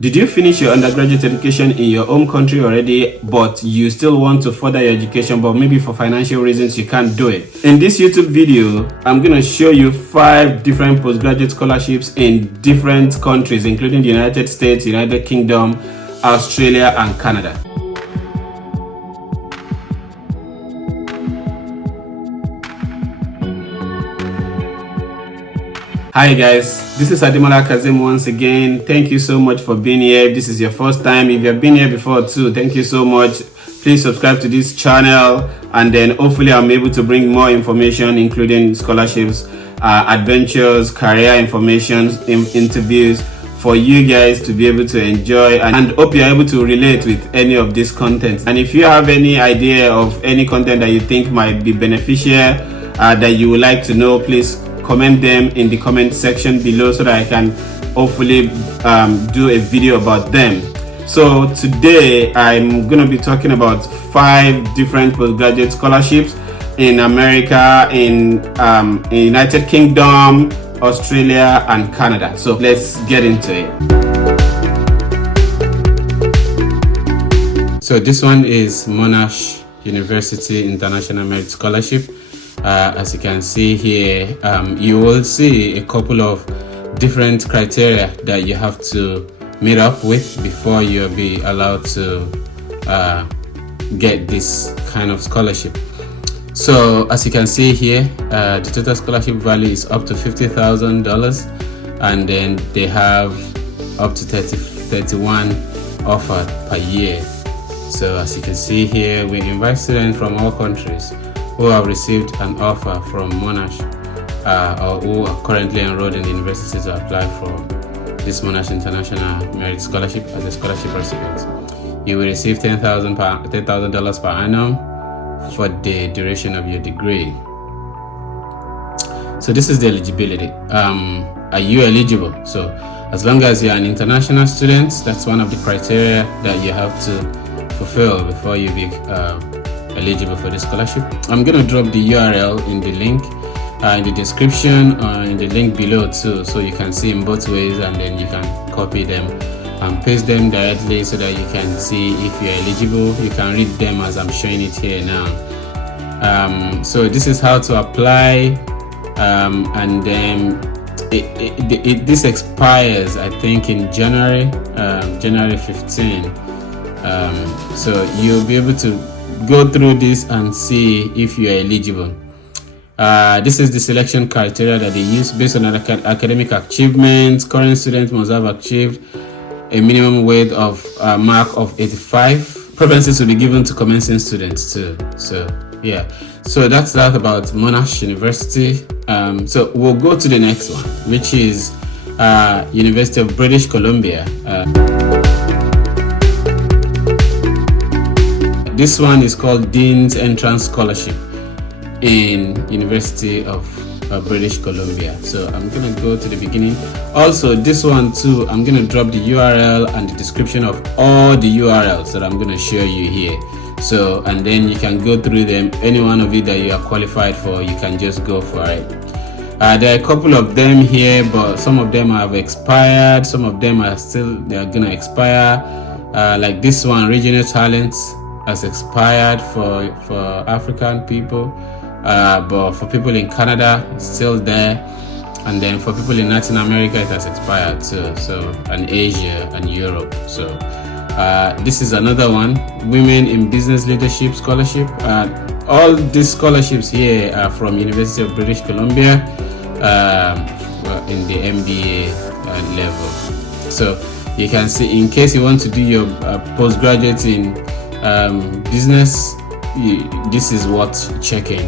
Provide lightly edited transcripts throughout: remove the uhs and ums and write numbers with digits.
Did you finish your undergraduate education in your home country already, but you still want to further your education, but maybe for financial reasons you can't do it? In this YouTube video, I'm going to show you 5 different postgraduate scholarships in different countries, including the United States, United Kingdom, Australia, and Canada. Hi guys, this is Ademola Kazim once again. Thank you so much for being here. If this is your first time, if you've been here before too, thank you so much. Please subscribe to this channel, and then hopefully I'm able to bring more information, including scholarships, adventures, career information, interviews for you guys to be able to enjoy, and hope you're able to relate with any of this content. And if you have any idea of any content that you think might be beneficial, that you would like to know, please comment them in the comment section below so that I can hopefully do a video about them. So today I'm going to be talking about 5 different postgraduate scholarships in America, in United Kingdom, Australia, and Canada. So let's get into it. So this one is Monash University International Merit Scholarship. As you can see here, you will see a couple of different criteria that you have to meet up with before you'll be allowed to get this kind of scholarship. So as you can see here, the total scholarship value is up to $50,000, and then they have up to 31 offered per year. So as you can see here, we invite students from all countries who have received an offer from Monash or who are currently enrolled in the university to apply for this Monash International Merit Scholarship as a scholarship recipient. You will receive $10,000 per annum for the duration of your degree. So this is the eligibility. Are you eligible? So as long as you're an international student, that's one of the criteria that you have to fulfill before you be eligible for the scholarship. I'm going to drop the URL in the link in the description or in the link below too, so you can see in both ways, and then you can copy them and paste them directly so that you can see if you're eligible. You can read them as I'm showing it here now. So this is how to apply, and then this expires I think in January 15. So you'll be able to go through this and see if you are eligible. This is the selection criteria that they use based on academic achievements. Current students must have achieved a minimum weight of mark of 85. Preferences will be given to commencing students too. So yeah, so that's that about Monash University. So we'll go to the next one, which is University of British Columbia. This one is called Dean's Entrance Scholarship in University of British Columbia. So I'm going to go to the beginning. Also, this one too, I'm going to drop the URL and the description of all the URLs that I'm going to show you here. So, and then you can go through them. Any one of it that you are qualified for, you can just go for it. There are a couple of them here, but some of them have expired. Some of them are they're going to expire. Like this one, Regional Talents, has expired for African people, but for people in Canada it's still there, and then for people in Latin America it has expired too, so, and Asia and Europe. So this is another one, Women in Business Leadership Scholarship. All these scholarships here are from University of British Columbia in the MBA level. So you can see, in case you want to do your postgraduate in business, this is worth checking.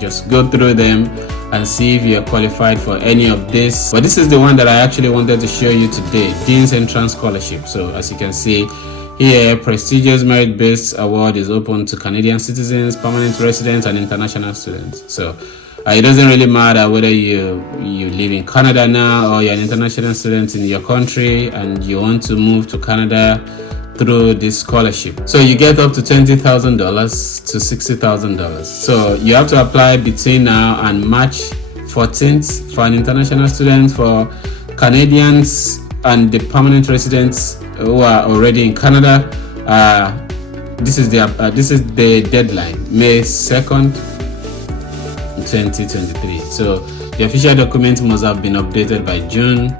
Just go through them and see if you are qualified for any of this. But this is the one that I actually wanted to show you today, Dean's Entrance Scholarship. So as you can see here, prestigious merit-based award is open to Canadian citizens, permanent residents, and international students. So it doesn't really matter whether you live in Canada now or you're an international student in your country and you want to move to Canada through this scholarship. So you get up to $20,000 to $60,000. So you have to apply between now and March 14th for an international student. For Canadians and the permanent residents, who are already in Canada, this is the deadline, May 2nd, 2023. So the official document must have been updated by June.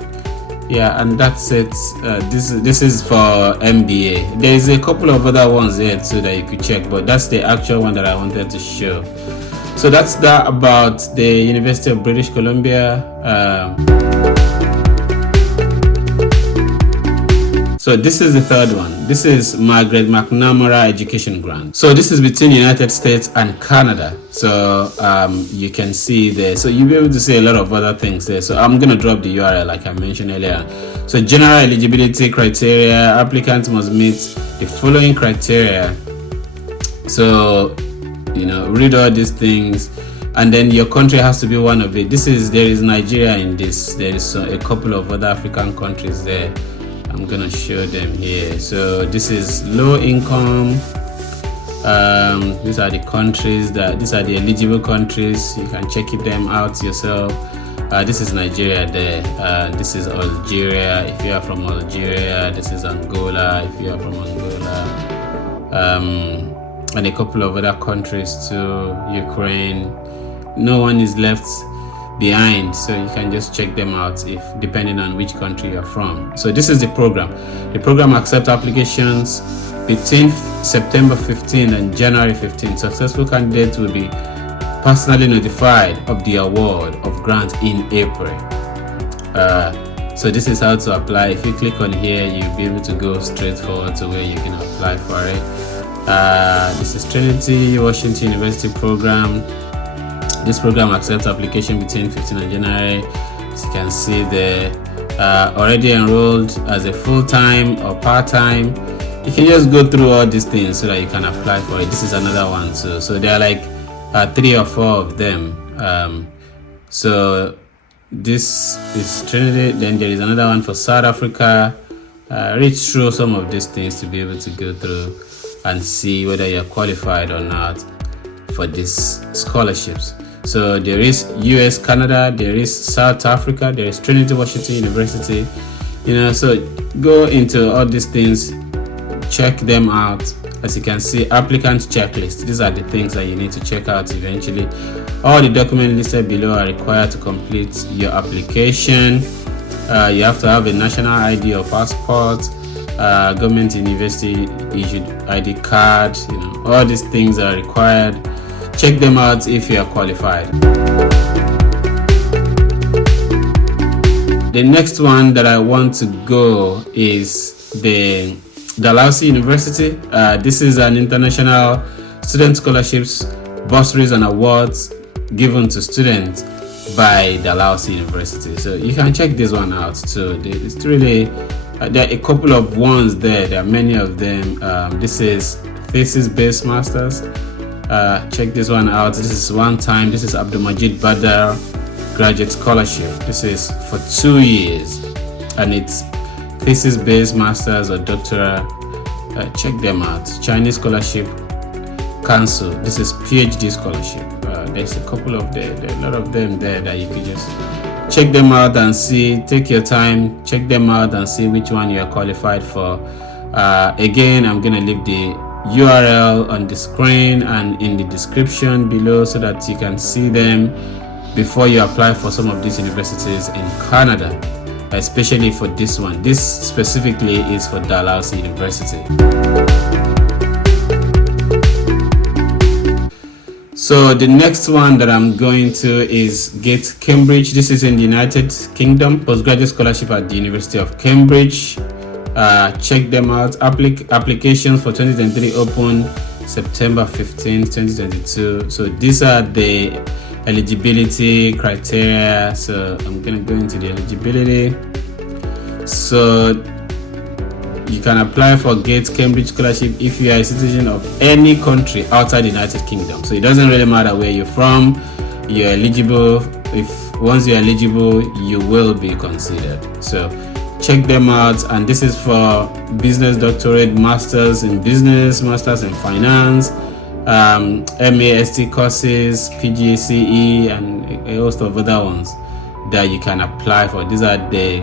Yeah, and that's it. This is for MBA. There is a couple of other ones here too that you could check, but that's the actual one that I wanted to show. So that's that about the University of British Columbia. So this is the third one. This is Margaret McNamara Education Grant. So this is between United States and Canada. So you can see there. So you'll be able to see a lot of other things there. So I'm going to drop the URL like I mentioned earlier. So general eligibility criteria, applicants must meet the following criteria. So, read all these things. And then your country has to be one of it. There is Nigeria in this. There is a couple of other African countries there. I'm gonna show them here. So this is low income. These are the countries these are the eligible countries. You can check them out yourself. This is Nigeria there. This is Algeria. If you are from Algeria, this is Angola. If you are from Angola, and a couple of other countries too. Ukraine. No one is left behind, so you can just check them out if depending on which country you're from. So this is the program. The program accepts applications between September 15 and January 15. Successful candidates will be personally notified of the award of grant in April. So this is how to apply. If you click on here, you'll be able to go straight forward to where you can apply for it. This is Trinity Washington University program. This program accepts application between 15 and January. As you can see, they're already enrolled as a full-time or part-time. You can just go through all these things so that you can apply for it. This is another one too. So there are like 3 or 4 of them. So this is Trinity. Then there is another one for South Africa. Read through some of these things to be able to go through and see whether you're qualified or not for these scholarships. So there is US, Canada, there is South Africa, there is Trinity Washington University. So go into all these things, check them out. As you can see, applicant checklist. These are the things that you need to check out eventually. All the documents listed below are required to complete your application. You have to have a national ID or passport, government university issued ID card. All these things are required. Check them out if you are qualified. The next one that I want to go is the Dalhousie University. This is an international student scholarships, bursaries and awards given to students by Dalhousie University. So you can check this one out too. It's really there are a couple of ones there. There are many of them. This is thesis-based masters. Check this one out. This is one time. This is Abdul Majid Badar graduate scholarship. This is for 2 years, and it's thesis-based masters or doctoral. Check them out. Chinese Scholarship Council. This is PhD scholarship. There's a couple of there are a lot of them there that you could just check them out and see. Take your time, check them out and see which one you are qualified for. Again, I'm gonna leave the URL on the screen and in the description below so that you can see them before you apply for some of these universities in Canada, especially for this one. This specifically is for Dalhousie University. So the next one that I'm going to is GATE Cambridge. This is in the United Kingdom. Postgraduate scholarship at the University of Cambridge. Check them out. Applications for 2023 open September 15, 2022. So these are the eligibility criteria. So I'm gonna go into the eligibility. So you can apply for GATE Cambridge scholarship if you are a citizen of any country outside the United Kingdom. So it doesn't really matter where you're from, you're eligible. Once you're eligible, you will be considered. So check them out. And this is for business doctorate, masters in business, masters in finance, MAST courses, PGCE, and a host of other ones that you can apply for. These are the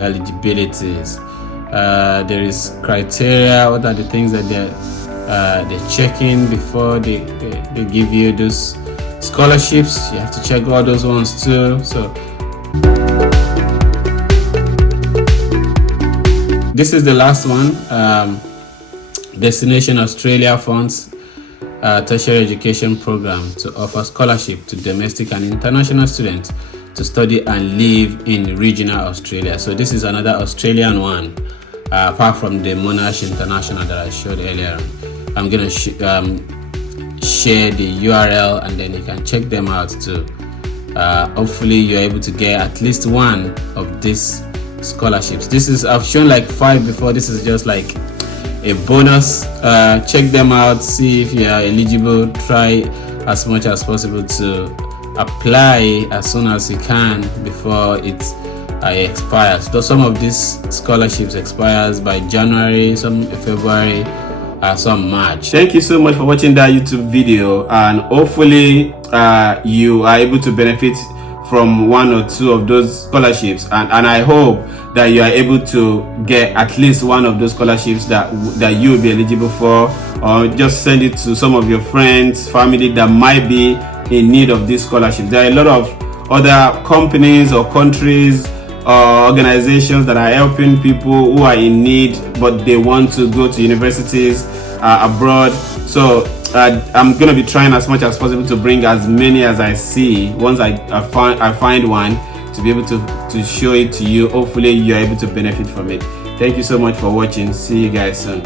eligibilities. There is criteria. What are the things that they're checking before they give you those scholarships? You have to check all those ones too. So this is the last one. Destination Australia funds tertiary education program to offer scholarship to domestic and international students to study and live in regional Australia. So this is another Australian one, apart from the Monash International that I showed earlier. I'm gonna share the URL and then you can check them out too. Hopefully you're able to get at least one of these scholarships. I've shown like 5 before. This is just like a bonus. Check them out, see if you are eligible. Try as much as possible to apply as soon as you can before it expires. Though some of these scholarships expires by January, some February, some March. Thank you so much for watching that YouTube video, and hopefully you are able to benefit from 1 or 2 of those scholarships, and I hope that you are able to get at least one of those scholarships that you will be eligible for, or just send it to some of your friends, family that might be in need of these scholarships. There are a lot of other companies or countries or organizations that are helping people who are in need but they want to go to universities abroad. So I'm gonna be trying as much as possible to bring as many as I see. Once I find one, to be able to show it to you. Hopefully you're able to benefit from it. Thank you so much for watching. See you guys soon.